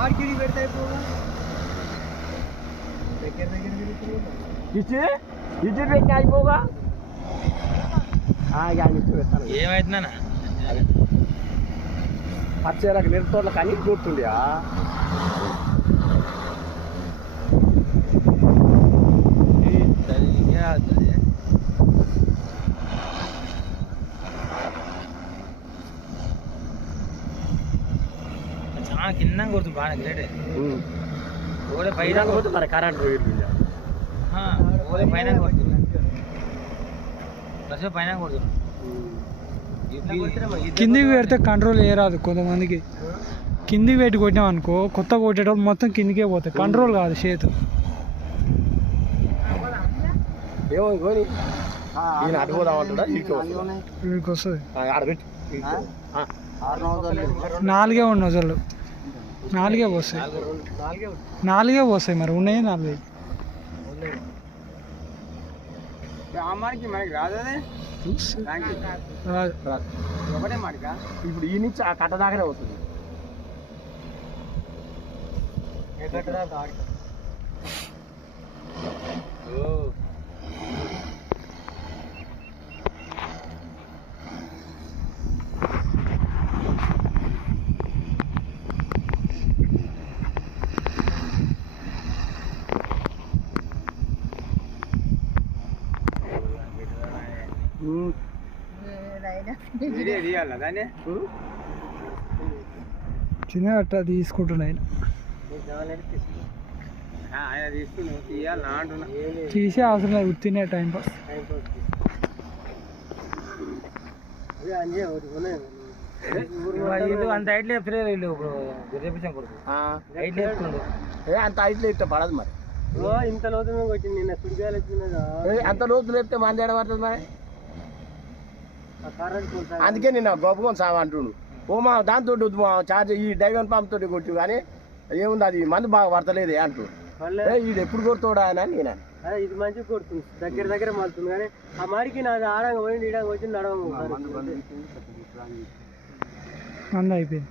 ఆడికి పెడతాయి ఇచ్చి ఇచ్చి పెట్టి అయిపోగా ఏమైతుందన్నా పచ్చేలకు నిరుతోళ్ళ కానీ కూర్చుండి చాలా కింద కొడుతుంది బాగా గ్రేట్ ఓడే పైన కొడుతుంది మరి కరెంట్ ఓడే పైన కొడుతుంది కాసేపు పైన కొడుతుంది కిందికి పెడితే కంట్రోల్ చేయరాదు కొంతమందికి. కిందికి పెట్టి కొట్టినాం అనుకో కొత్త కొట్టేటప్పుడు మొత్తం కిందికే పోతాయి, కంట్రోల్ కాదు చేతు. ఏమో కొని అడిపోదామంటాడా వీడికి వస్తుంది. ఆడబెట్టి 4 ఉన్న నొజళ్ళు 4 పోస్తాయి. 4 పోస్తాయి మరి ఉన్నాయి 4. మనకి రాదే ఒకటే మాడిక ఇప్పుడు ఈ నుంచి ఆ కట్ట దాకానే అవుతుంది. చిన్న అట్లా తీసుకుంటున్నాయి, తీసే అవసరం లేదు, ఉత్తినే టైం పాస్. అంత హైట్లో చెప్తలేదు అంత హైట్లో చెప్తే పడదు మరి. ఇంత లోతు వచ్చింది నిన్న సుడిగాలు వచ్చింది, అంత లోతు లేపితే మంది పడుతుంది మరి. అందుకే నిన్న గొప్పకొని సాగు అంటుండు. మా దాంతో చార్జ్ ఈ డైగన్ పంప్ తోటి కొట్టు కానీ ఏముంది అది మందు బాగా పడతలేదు అంటూ వీడు ఎప్పుడు కొడుతాడా అని నేను. ఇది మంచిగా కొడుతుంది, దగ్గర మలుతుంది కానీ ఆ మాడికి నాది ఆడంగా పోయింది, ఈడంగా వచ్చింది నడవంగా మందు అయిపోయింది.